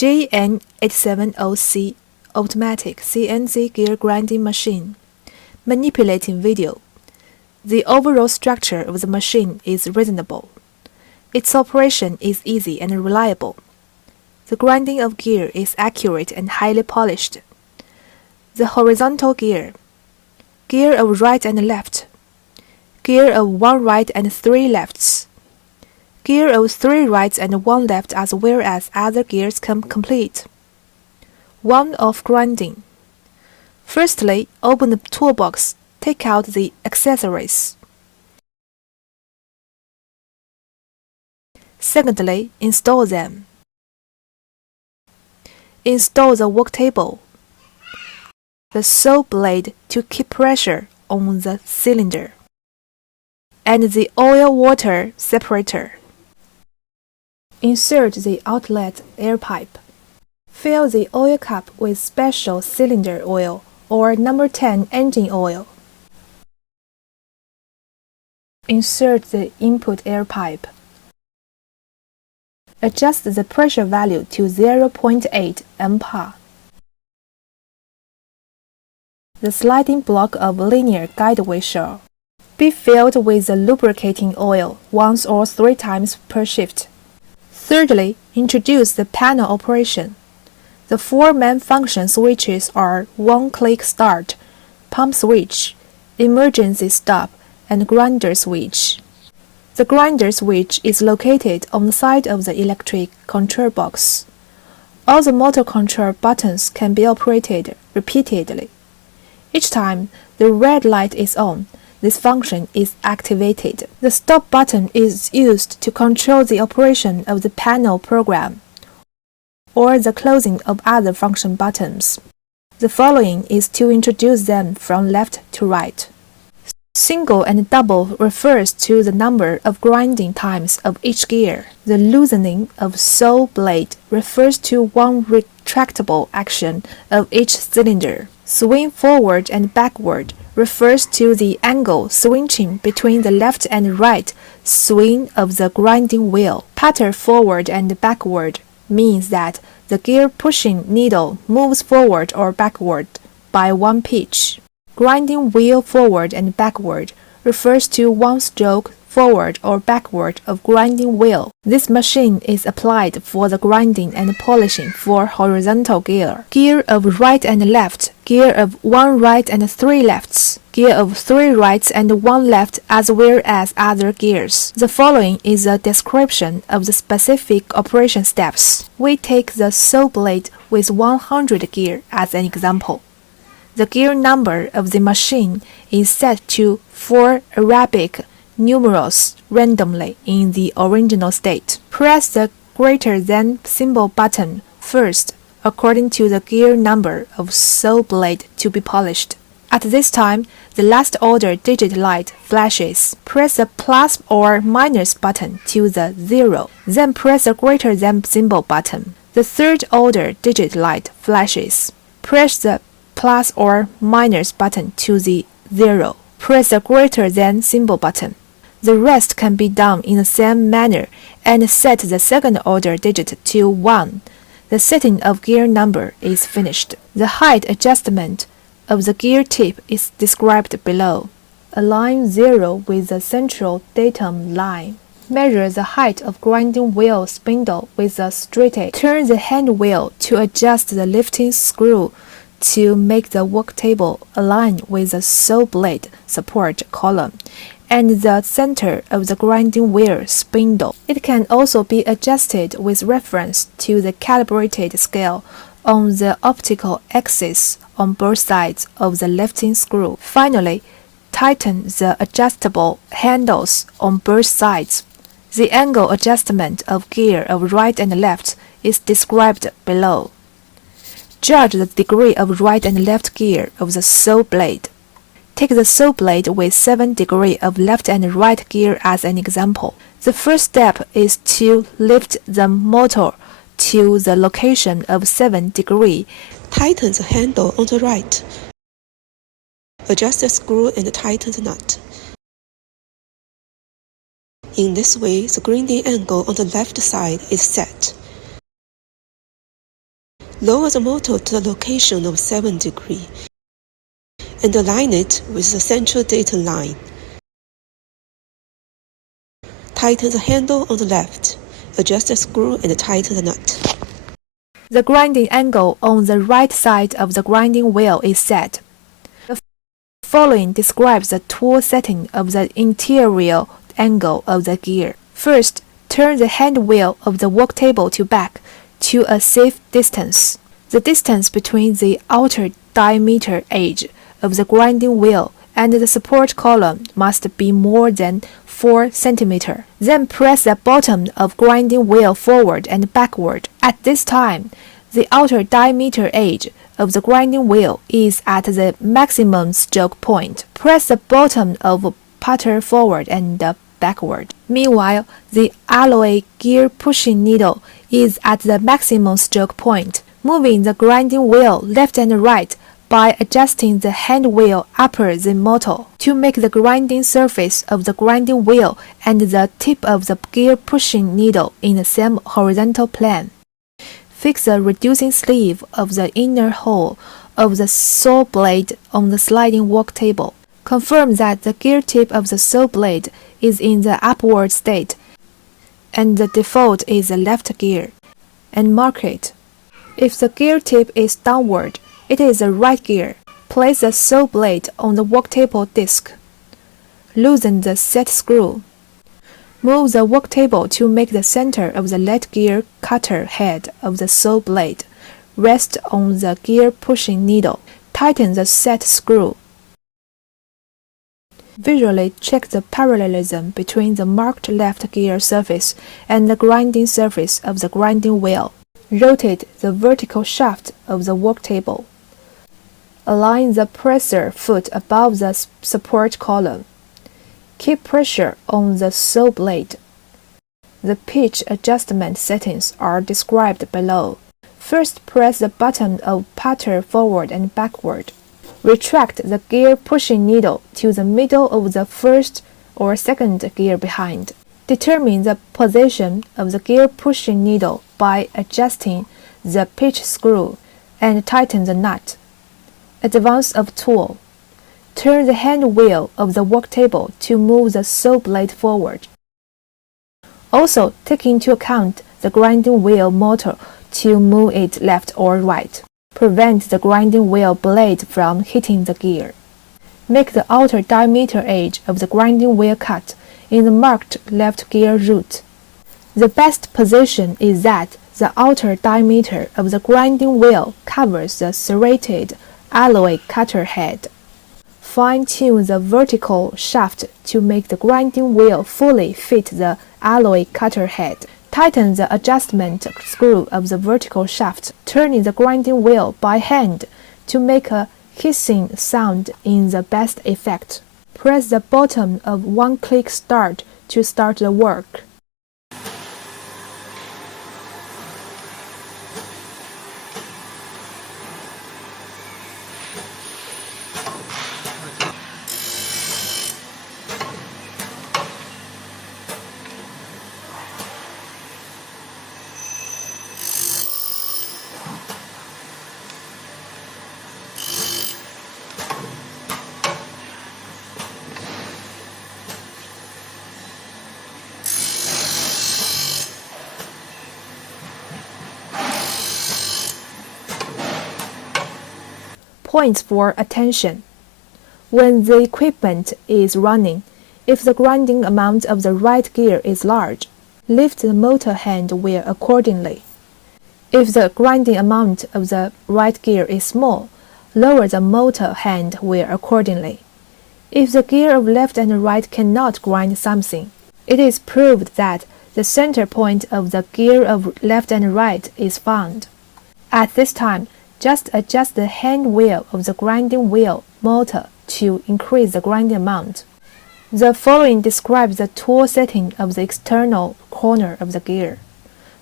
GN870C automatic CNC gear grinding machine. Manipulating video. The overall structure of the machine is reasonable. Its operation is easy and reliable. The grinding of gear is accurate and highly polished. The horizontal gear. Gear of right and left. Gear of 1 right and 3 lefts. Gear of 3 rights and 1 left as well as other gears come complete. 1 of grinding. Firstly, open the toolbox, take out the accessories. Secondly, install them. Install the work table, the saw blade to keep pressure on the cylinder, and the oil-water separator. Insert the outlet air pipe. Fill the oil cup with special cylinder oil or number 10 engine oil. Insert the input air pipe. Adjust the pressure value to 0.8 MPa. The sliding block of linear guideway shell. Be filled with the lubricating oil once or 3 times per shift. Thirdly, introduce the panel operation. The 4 main function switches are one-click start, pump switch, emergency stop, and grinder switch. The grinder switch is located on the side of the electric control box. All the motor control buttons can be operated repeatedly. Each time the red light is on, this function is activated. The stop button is used to control the operation of the panel program or the closing of other function buttons. The following is to introduce them from left to right. Single and double refers to the number of grinding times of each gear. The loosening of saw blade refers to one retractable action of each cylinder. Swing forward and backward refers to the angle switching between the left and right swing of the grinding wheel. Putter forward and backward means that the gear pushing needle moves forward or backward by 1 pitch. Grinding wheel forward and backward refers to one stroke forward or backward of grinding wheel. This machine is applied for the grinding and polishing for horizontal gear. Gear of right and left, gear of 1 right and 3 lefts, gear of 3 rights and 1 left as well as other gears. The following is a description of the specific operation steps. We take the saw blade with 100 gear as an example. The gear number of the machine is set to 4 Arabic numerals randomly in the original state. Press the greater than symbol button first according to the gear number of saw blade to be polished. At this time, the last order digit light flashes. Press the plus or minus button to the 0. Then press the greater than symbol button. The third order digit light flashes. Press the plus or minus button to the 0. Press the greater than symbol button. The rest can be done in the same manner and set the second order digit to 1. The setting of gear number is finished. The height adjustment of the gear tip is described below. Align 0 with the central datum line. Measure the height of grinding wheel spindle with a straight edge. Turn the hand wheel to adjust the lifting screw to make the work table align with the saw blade support column and the center of the grinding wheel spindle. It can also be adjusted with reference to the calibrated scale on the optical axis on both sides of the lifting screw. Finally, tighten the adjustable handles on both sides. The angle adjustment of gear of right and left is described below. Judge the degree of right and left gear of the saw blade. Take the saw blade with 7 degrees of left and right gear as an example. The first step is to lift the motor to the location of 7 degrees. Tighten the handle on the right. Adjust the screw and tighten the nut. In this way, the grinding angle on the left side is set. Lower the motor to the location of 7 degrees and align it with the central data line. Tighten the handle on the left, adjust the screw and tighten the nut. The grinding angle on the right side of the grinding wheel is set. The following describes the tool setting of the interior angle of the gear. First, turn the hand wheel of the work table to back to a safe distance. The distance between the outer diameter edge of the grinding wheel and the support column must be more than 4 cm. Then press the bottom of grinding wheel forward and backward. At this time, the outer diameter edge of the grinding wheel is at the maximum stroke point. Press the bottom of putter forward and backward. Meanwhile, the alloy gear pushing needle is at the maximum stroke point. Moving the grinding wheel left and right by adjusting the hand wheel upper the motor to make the grinding surface of the grinding wheel and the tip of the gear pushing needle in the same horizontal plane. Fix the reducing sleeve of the inner hole of the saw blade on the sliding work table. Confirm that the gear tip of the saw blade is in the upward state and the default is the left gear, and mark it. If the gear tip is downward, it is the right gear. Place the saw blade on the work table disc. Loosen the set screw. Move the work table to make the center of the lead gear cutter head of the saw blade rest on the gear pushing needle. Tighten the set screw. Visually check the parallelism between the marked left gear surface and the grinding surface of the grinding wheel. Rotate the vertical shaft of the work table. Align the presser foot above the support column. Keep pressure on the saw blade. The pitch adjustment settings are described below. First, press the button of putter forward and backward. Retract the gear pushing needle to the middle of the first or second gear behind. Determine the position of the gear pushing needle by adjusting the pitch screw and tighten the nut. Advance of tool. Turn the hand wheel of the work table to move the saw blade forward. Also, take into account the grinding wheel motor to move it left or right. Prevent the grinding wheel blade from hitting the gear. Make the outer diameter edge of the grinding wheel cut in the marked left gear root. The best position is that the outer diameter of the grinding wheel covers the serrated alloy cutter head. Fine-tune the vertical shaft to make the grinding wheel fully fit the alloy cutter head. Tighten the adjustment screw of the vertical shaft, turning the grinding wheel by hand to make a hissing sound in the best effect. Press the bottom of one-click start to start the work. Points for attention. When the equipment is running, if the grinding amount of the right gear is large, lift the motor hand wheel accordingly. If the grinding amount of the right gear is small, lower the motor hand wheel accordingly. If the gear of left and right cannot grind something, it is proved that the center point of the gear of left and right is found. At this time, just adjust the hand wheel of the grinding wheel motor to increase the grinding amount. The following describes the tool setting of the external corner of the gear.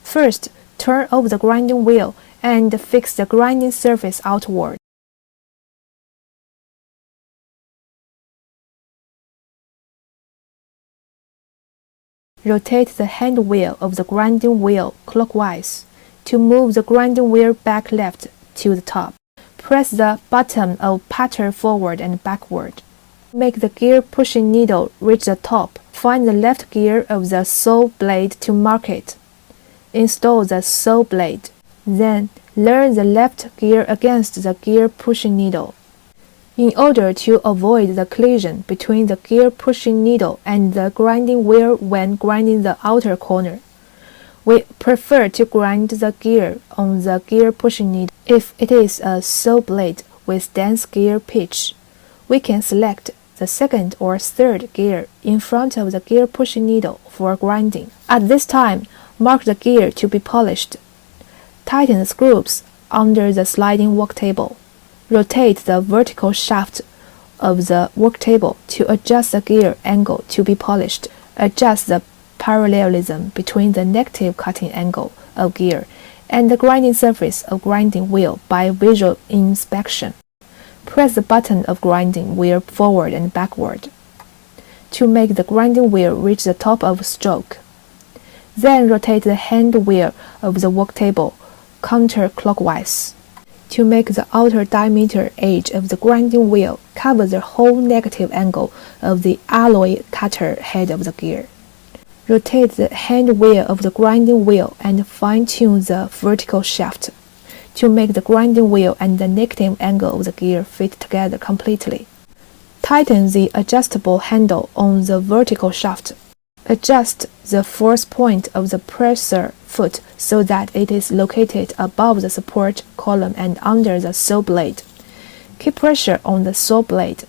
First, turn over the grinding wheel and fix the grinding surface outward. Rotate the hand wheel of the grinding wheel clockwise To move the grinding wheel back left to the top, press the button of putter forward and backward. Make the gear pushing needle reach the top. Find the left gear of the saw blade to mark it. Install the saw blade. Then, learn the left gear against the gear pushing needle. In order to avoid the collision between the gear pushing needle and the grinding wheel when grinding the outer corner, we prefer to grind the gear on the gear pushing needle. If it is a saw blade with dense gear pitch, we can select the second or third gear in front of the gear pushing needle for grinding. At this time, mark the gear to be polished. Tighten the screws under the sliding work table. Rotate the vertical shaft of the work table to adjust the gear angle to be polished. Adjust the parallelism between the negative cutting angle of gear and the grinding surface of grinding wheel by visual inspection. Press the button of grinding wheel forward and backward to make the grinding wheel reach the top of stroke. Then rotate the hand wheel of the work table counterclockwise to make the outer diameter edge of the grinding wheel cover the whole negative angle of the alloy cutter head of the gear. Rotate the hand wheel of the grinding wheel and fine-tune the vertical shaft to make the grinding wheel and the negative angle of the gear fit together completely. Tighten the adjustable handle on the vertical shaft. Adjust the force point of the presser foot so that it is located above the support column and under the saw blade. Keep pressure on the saw blade.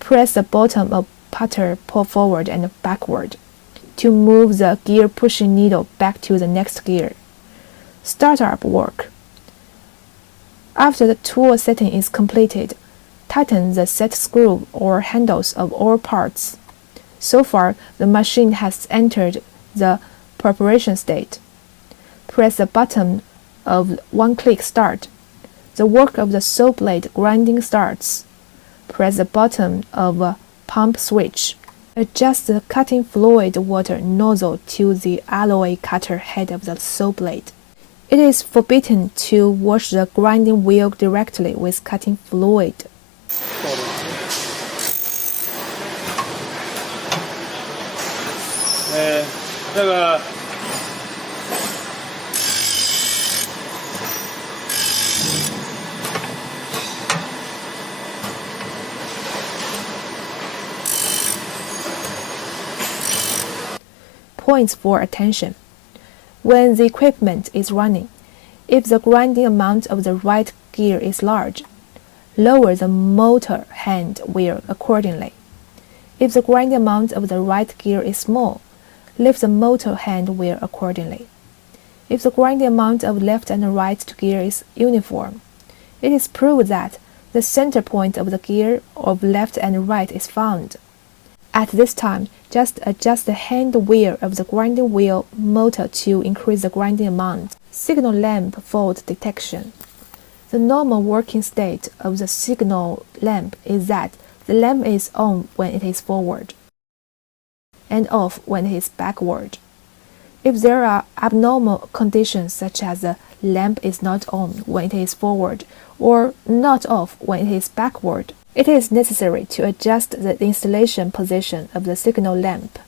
Press the bottom of putter forward and backward to move the gear pushing needle back to the next gear. Startup work. After the tool setting is completed, tighten the set screw or handles of all parts. So far, the machine has entered the preparation state. Press the button of one-click start. The work of the saw blade grinding starts. Press the button of a pump switch. Adjust the cutting fluid water nozzle to the alloy cutter head of the saw blade. It is forbidden to wash the grinding wheel directly with cutting fluid. Points for attention. When the equipment is running, if the grinding amount of the right gear is large, lower the motor hand wheel accordingly. If the grinding amount of the right gear is small, lift the motor hand wheel accordingly. If the grinding amount of left and right gear is uniform, it is proved that the center point of the gear of left and right is found. At this time, just adjust the hand wheel of the grinding wheel motor to increase the grinding amount. Signal lamp fault detection. The normal working state of the signal lamp is that the lamp is on when it is forward and off when it is backward. If there are abnormal conditions such as the lamp is not on when it is forward or not off when it is backward, it is necessary to adjust the installation position of the signal lamp.